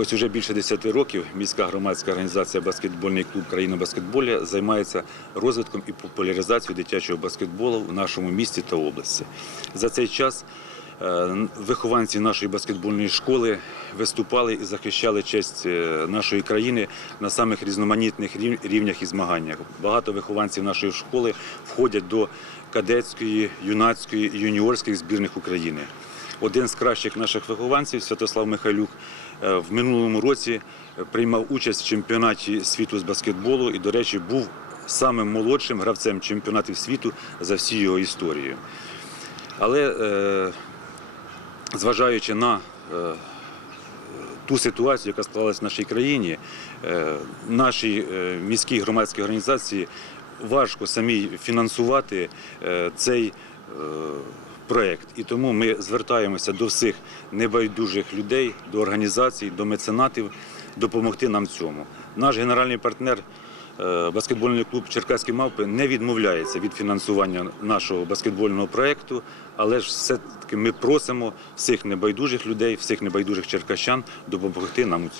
Ось уже більше 10 років міська громадська організація баскетбольний клуб країна баскетболі займається розвитком і популяризацією дитячого баскетболу в нашому місті та області. За цей час вихованці нашої баскетбольної школи виступали і захищали честь е, нашої країни на самих різноманітних рівнях і змаганнях. Багато вихованців нашої школи входять до кадетської, юнацької юніорських збірних України. Один з кращих наших вихованців, Святослав Михайлюк, е, в минулому році е, приймав участь в чемпіонаті світу з баскетболу і, до речі, був самим молодшим гравцем чемпіонатів світу за всю його історію. Але е, зважаючи на е, ту ситуацію, яка склалась в нашій країні, е, нашій е, міській громадській організації важко самій фінансувати цей проект. І тому ми звертаємося до всіх небайдужих людей, до організацій, до меценатів допомогти нам цьому. Наш генеральний партнер. Е, Баскетбольний клуб Черкаські мавпи не відмовляється від фінансування нашого баскетбольного проєкту, але ж все-таки ми просимо всіх небайдужих людей, всіх небайдужих черкащан допомогти нам у цьому.